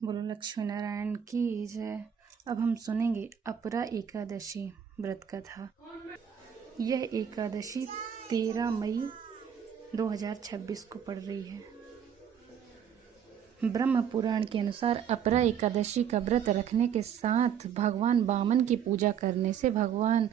बोलो लक्ष्मी नारायण की जय। अब हम सुनेंगे अपरा एकादशी व्रत कथा। यह एकादशी 13 मई 2026 को पड़ रही है। ब्रह्म पुराण के अनुसार अपरा एकादशी का व्रत रखने के साथ भगवान वामन की पूजा करने से भगवान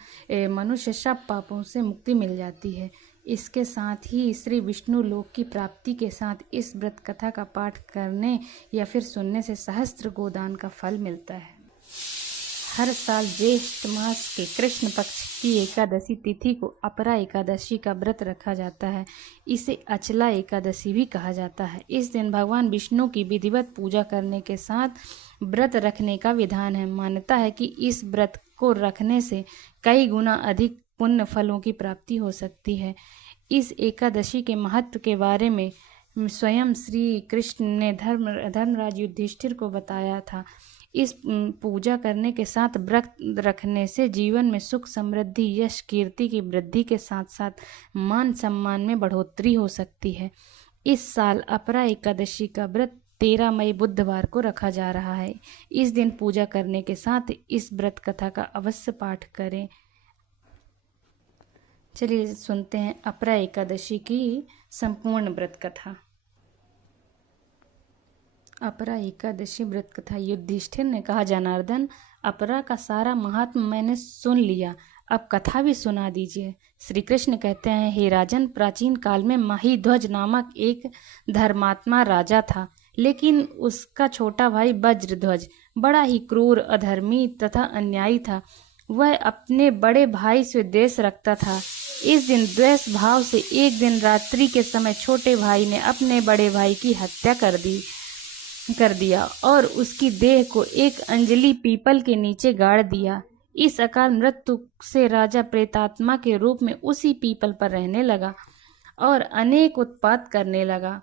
मनुष्य सब पापों से मुक्ति मिल जाती है। इसके साथ ही श्री विष्णु लोक की प्राप्ति के साथ इस व्रत कथा का पाठ करने या फिर सुनने से सहस्त्र गोदान का फल मिलता है। हर साल ज्येष्ठ मास के कृष्ण पक्ष की एकादशी तिथि को अपरा एकादशी का व्रत रखा जाता है। इसे अचला एकादशी भी कहा जाता है। इस दिन भगवान विष्णु की विधिवत पूजा करने के साथ व्रत रखने का विधान है। मान्यता है कि इस व्रत को रखने से कई गुना अधिक पुण्य फलों की प्राप्ति हो सकती है। इस एकादशी के महत्व के बारे में स्वयं श्री कृष्ण ने धर्मराज युधिष्ठिर को बताया था। इस पूजा करने के साथ व्रत रखने से जीवन में सुख समृद्धि यश कीर्ति की वृद्धि के साथ साथ मान सम्मान में बढ़ोतरी हो सकती है। इस साल अपरा एकादशी का व्रत 13 मई बुधवार को रखा जा रहा है। इस दिन पूजा करने के साथ इस व्रत कथा का अवश्य पाठ करें। चलिए सुनते हैं अपरा एकादशी की संपूर्ण व्रत कथा। अपरा एकादशी व्रत कथा। युधिष्ठिर ने कहा, जनार्दन, अपरा का सारा महात्म मैंने सुन लिया, अब कथा भी सुना दीजिए। श्री कृष्ण कहते हैं, हे राजन, प्राचीन काल में महिध्वज नामक एक धर्मात्मा राजा था, लेकिन उसका छोटा भाई वज्रध्वज बड़ा ही क्रूर, अधर्मी तथा अन्यायी था। वह अपने बड़े भाई से द्वेष रखता था। इस दिन द्वेष भाव से एक दिन रात्रि के समय छोटे भाई ने अपने बड़े भाई की हत्या कर दिया और उसकी देह को एक अंजलि पीपल के नीचे गाड़ दिया। इस अकाल मृत्यु से राजा प्रेतात्मा के रूप में उसी पीपल पर रहने लगा और अनेक उत्पात करने लगा।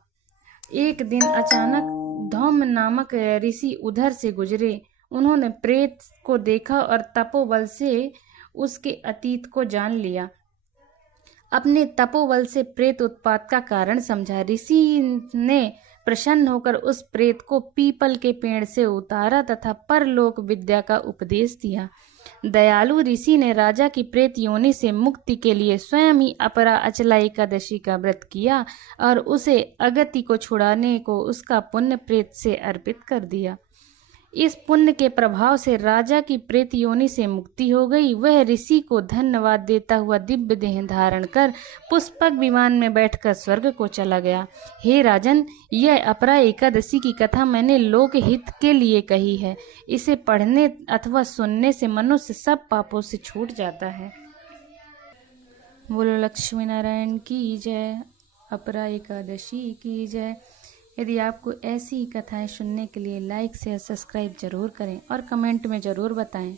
एक दिन अचानक धौम नामक ऋषि उधर से गुजरे। उन्होंने प्रेत को देखा और तपोबल से उसके अतीत को जान लिया। अपने तपोबल से प्रेत उत्पात का कारण समझा। ऋषि ने प्रसन्न होकर उस प्रेत को पीपल के पेड़ से उतारा तथा परलोक विद्या का उपदेश दिया। दयालु ऋषि ने राजा की प्रेत योनि से मुक्ति के लिए स्वयं ही अपरा अचला एकादशी का व्रत किया और उसे अगति को छुड़ाने को उसका पुण्य प्रेत से अर्पित कर दिया। इस पुण्य के प्रभाव से राजा की प्रेत योनि से मुक्ति हो गई। वह ऋषि को धन्यवाद देता हुआ दिव्य देह धारण कर पुष्पक विमान में बैठकर स्वर्ग को चला गया। हे राजन, यह अपरा एकादशी की कथा मैंने लोक हित के लिए कही है। इसे पढ़ने अथवा सुनने से मनुष्य सब पापों से छूट जाता है। बोलो लक्ष्मी नारायण की जय। अपरा एकादशी की जय। यदि आपको ऐसी ही कथाएं सुनने के लिए लाइक शेयर सब्सक्राइब जरूर करें और कमेंट में ज़रूर बताएं।